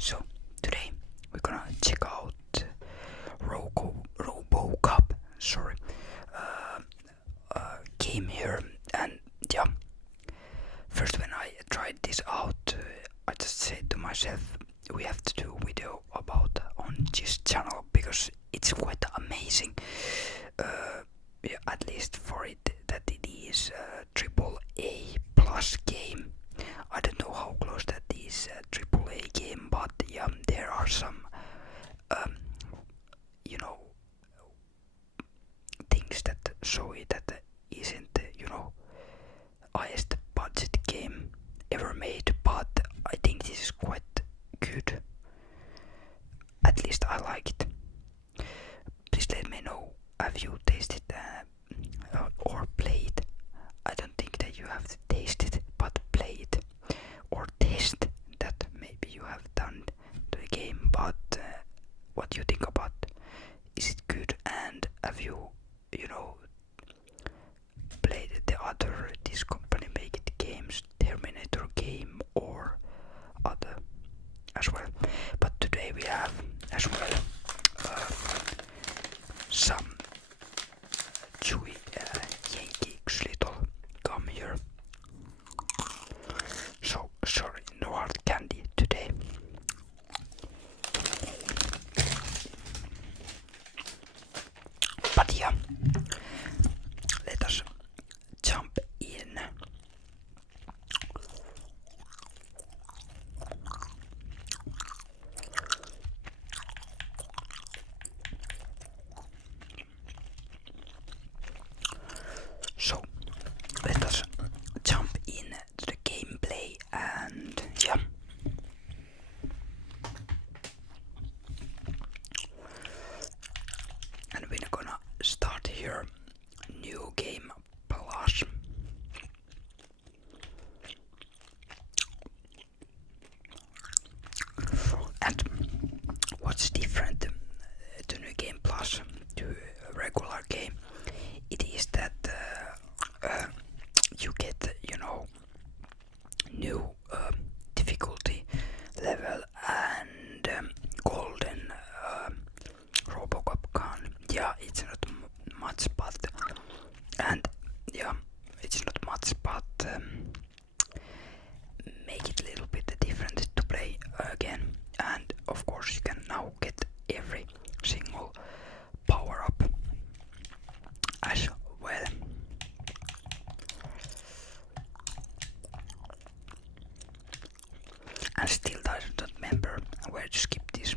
So today we're gonna check out RoboCop. Sorry, game here, and yeah. First, when I tried this out, I just said to myself, we have to do a video about on this channel because it's quite amazing. Yeah, at least for it that it is a triple A plus game. I don't know how close that is a triple A game, but yeah, there are some you know things that show it that isn't highest budget game ever made, but I think this is quite good. At least I like it. Please let me know, have you tasted or played? I don't think that you have to taste it, but play it or test that. Maybe you have done the game, but what do you think about? Is it good? And have you played the other this company make it games, Terminator game or other as well? But today we have as well some chewy Yankees little gum here. So sorry, no hard candy today. But yeah, let us jump in. So let us jump in to the gameplay, and yeah. And we're gonna start here. New game plus. And what's different to New Game Plus to a regular game? It is that you get, new difficulty level and golden RoboCop gun. Yeah, it's not much, but and yeah, it's not much, but make it a little bit different to play again. And of course, you can now get every single power up as well. And still I don't remember where to skip these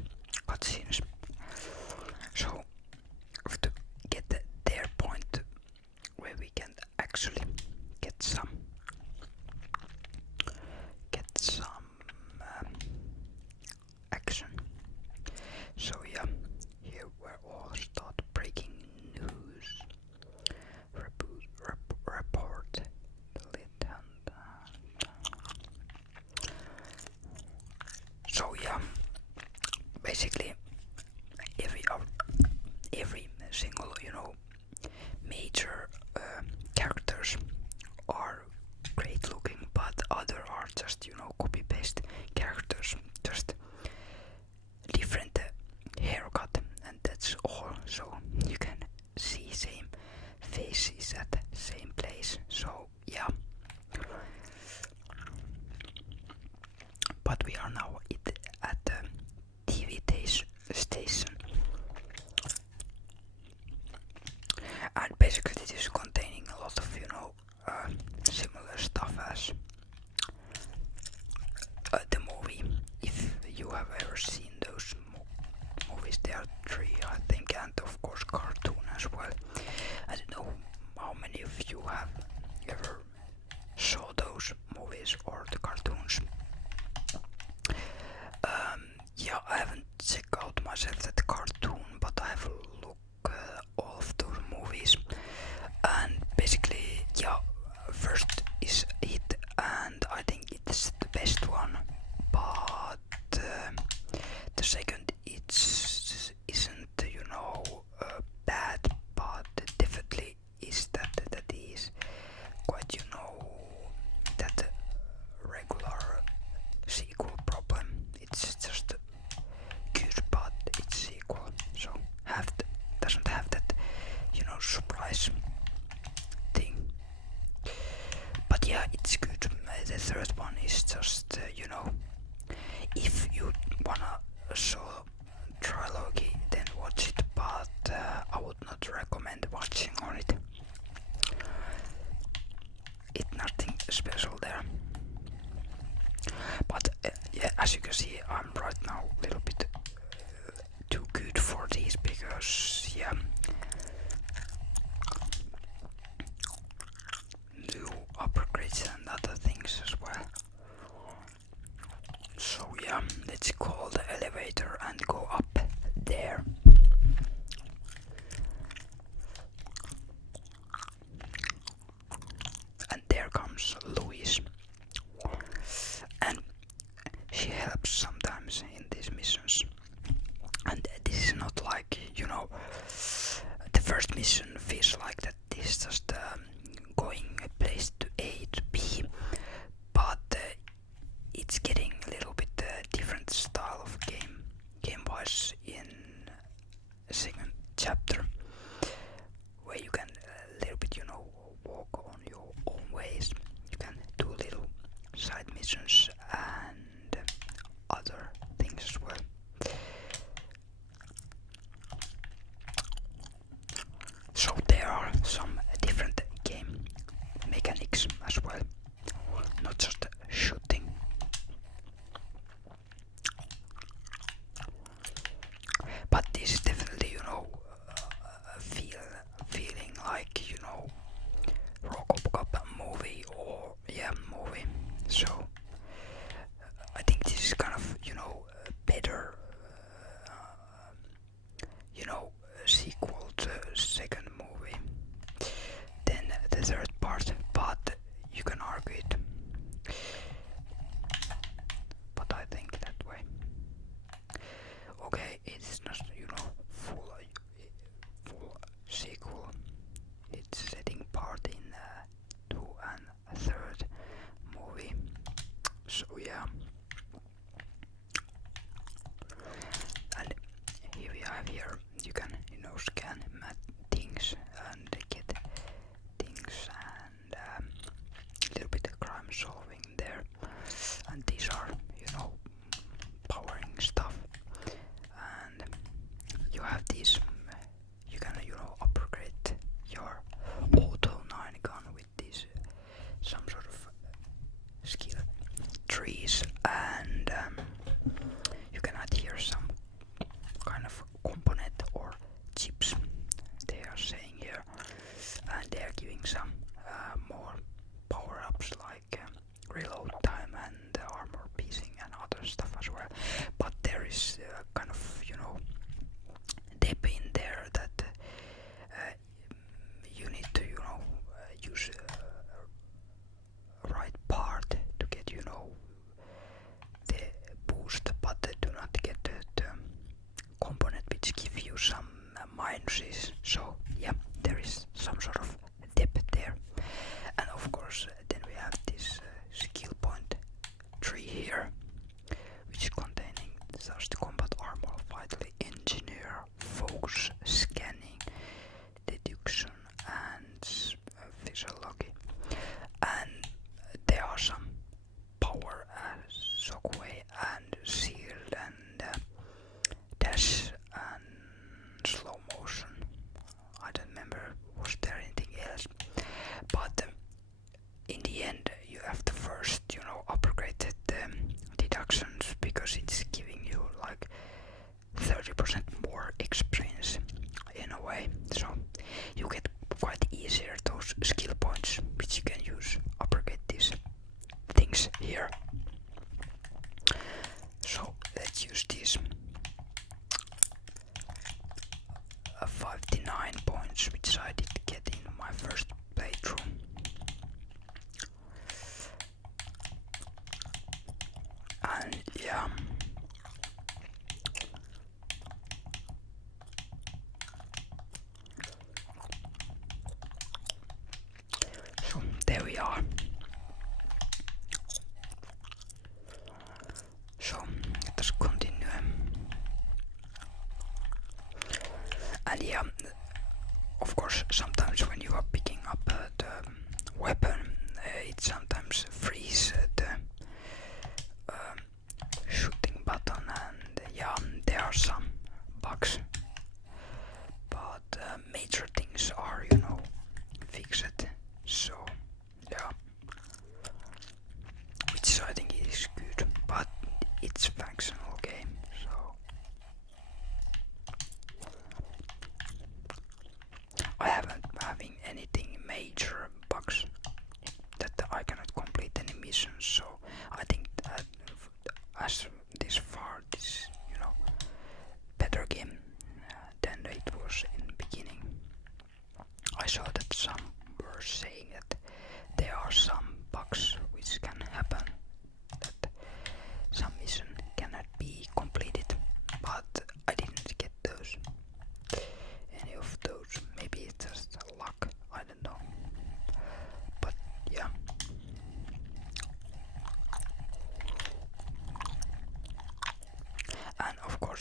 cutscenes. So we have to get their point where we can actually get some action. So yeah, here we're all start breaking news. Report. So yeah, basically every single major characters are great looking, but other are just copy paste characters, just different haircut, and that's all. So you can see same faces at the same place. So yeah, but we are now at the TV station, and basically this is containing a lot of similar stuff as the movie. If you have ever seen those movies, there are three, I think, and of course cartoon as well. I don't know how many of you have ever saw those movies or the cartoons. Yeah, I haven't checked out myself that cartoon, but I have looked all of those movies, and basically, yeah, first is it, and I think it's the best one, but the second isn't bad, but definitely is that is quite that solo trilogy, then watch it, but I would not recommend watching on it. It's nothing special there. But yeah, as you can see, I'm right now a little bit too good for these because yeah, new upgrades and other things as well. So yeah, let's call the elevator and go up there. And there comes Louise. And she helps sometimes in these missions. And this is not like, you know, the first mission feels like that this is just going a place to A to B, but it's getting a little bit different style of game-wise in a second chapter, where you can a little bit, you know, walk on your own ways. You can do little side missions and other things as well. So there are some different game mechanics as well, not just shooting. But this is definitely, you know, feeling like, you know, RoboCop movie or movie. So I think this is kind of, you know, better, you know, sequel to second movie than the third part. But you can argue it. But I think that way. Okay, it's not, you know, full sequel. It's setting part in 2 and 3rd movie. So yeah. And here we have here, you can, you know, scan things and get things and a little bit of crime solving there. And these are, you know, powering stuff. And you have these, you can, you know, upgrade your auto 9 gun with these some sort of skill trees, and you can add here some kind of component or chips, they are saying here, and they are giving some more power-ups like reload time and armor piecing and other stuff as well. But there is kind of, you know, dip in there that you need to, you know, use right part to get, you know, the boost, but do not get the component which give you some minuses. So yeah, there is some sort of dip there. And of course then we have this skill point tree here, which is containing just combat armor, vitally engineer, focus, scanning, deduction and physiology. And there are some power shockwave and shield and dash and slow motion. I don't remember was there anything else, but in the end you have to first, you know, upgrade the deductions, because it's giving you like 30% more experience in a way. So you get quite easier those skill points which you can use upgrade these things here. So let's use these 59 points which I did get in my first playthrough. And yeah, so there we are. So let us continue. And yeah, of course sometimes when you are picking up the weapon, it sometimes frees the shooting button, and yeah,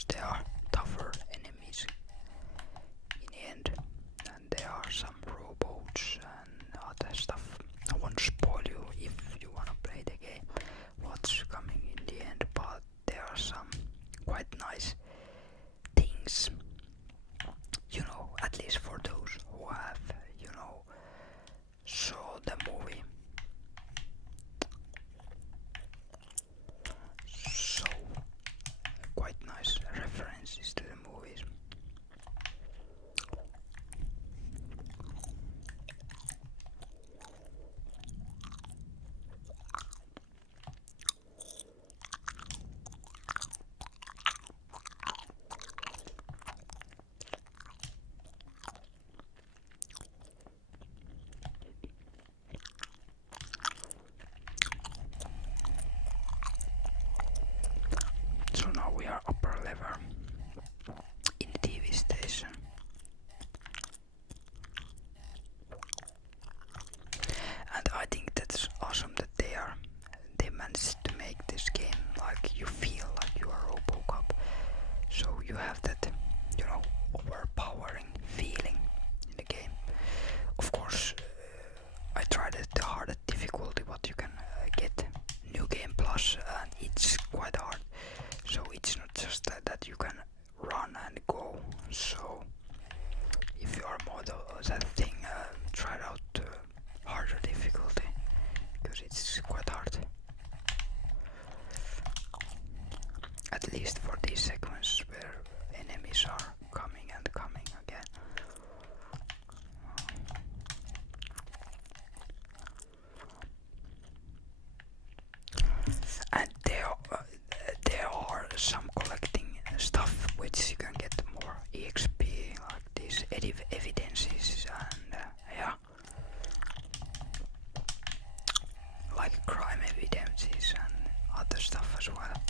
course there are tougher enemies in the end, and there are some robots and other stuff. I won't spoil you if you wanna play the game what's coming in the end, but there are some quite nice things, at least for those who have, saw the movie. So, quite nice references to the movies. So now we are upper level in the TV station. And I think that's awesome that they managed to make this game like you feel like you are RoboCop. So you have that, overpowering feeling in the game. Of course, I tried it the hardest difficulty what you can get. New Game Plus, and it's quite hard. So it's not just that you can run and go. So if you are more that thing, try out harder difficulty, because it's quite hard. At least for these sequences where enemies are coming and coming again. And there are some collecting stuff which you can get more EXP, like these evidences and like crime evidences and other stuff as well.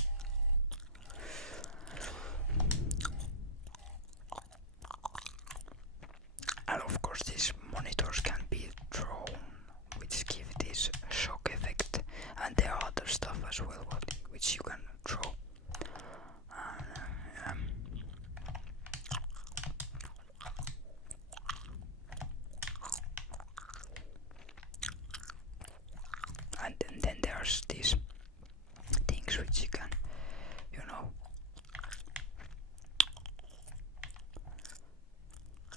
And of course these monitors can be thrown, which give this shock effect, and there are other stuff as well which you can throw. And then there's these things which you can,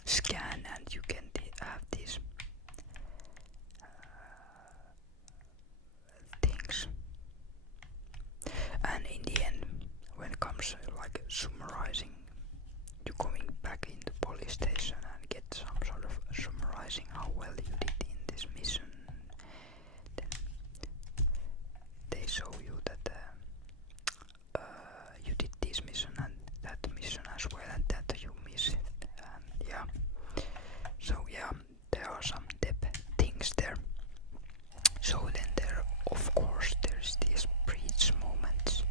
scan, and you can have these things. And in the end, when it comes like summarizing, you're going back in the police station and get some sort of summarizing how well you did in this mission. Then they show you that you did this mission and that mission as well, and that you missed it. And yeah, so yeah, there are some depth things there. So then of course there's these breach moments,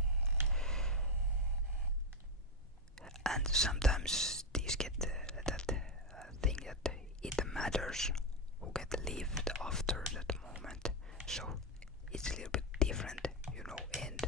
and sometimes these get that thing that it matters who get lived after that moment. So it's a little bit different, and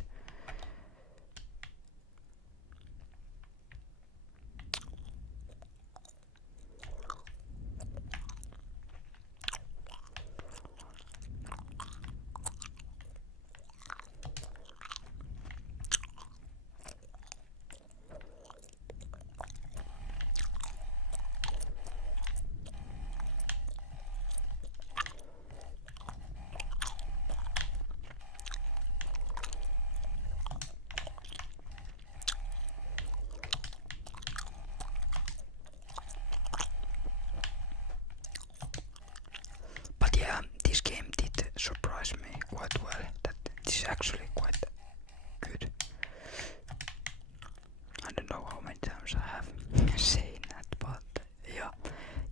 but yeah, this game did surprise me quite well. That this is actually quite good. I don't know how many times I have said that, but yeah,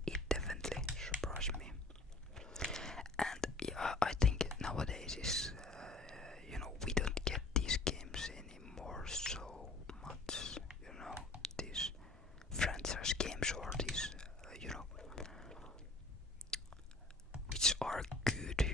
it definitely surprised me. And yeah, I think nowadays is we don't get these games anymore so much. These franchise games or these which are good.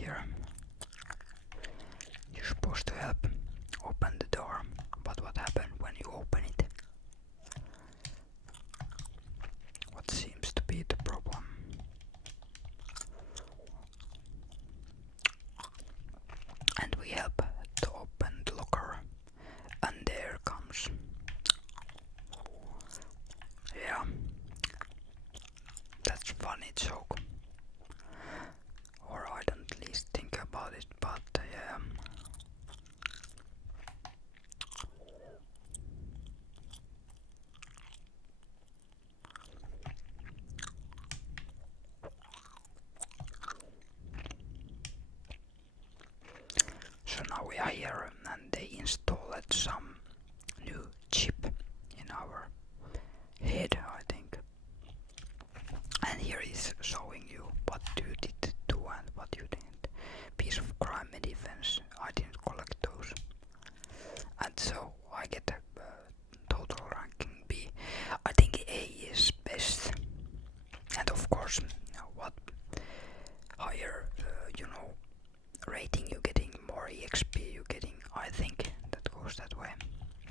here. You're supposed to help open the door, but what happened when you open it? What seems to be the problem? And we help to open the locker, and there comes. Yeah, that's funny joke. Or I don't at least think about it, but yeah. So now we are here and they installed some new chip in our head, I think. And here is showing you what you did do and what you didn't. Piece of crime and defense, I didn't collect those. And so I get a total ranking B. I think A is best. And of course, what higher, rating you're getting, more EXP you're getting. I think that goes that way.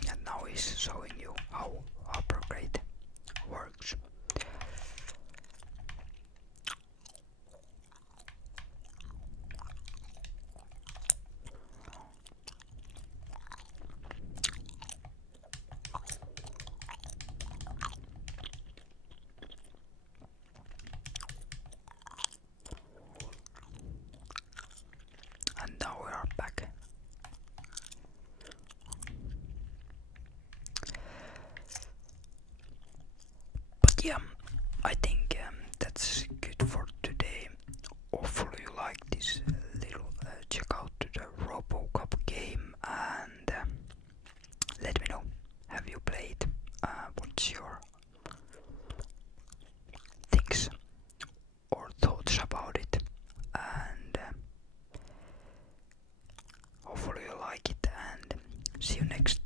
And now he's showing you how upgrade works. And now we are back. But yeah, I think that's good for today. Hopefully you like this little check out to the RoboCop game, and let me know, have you played? What's your things or thoughts about it? And hopefully you like it, and see you next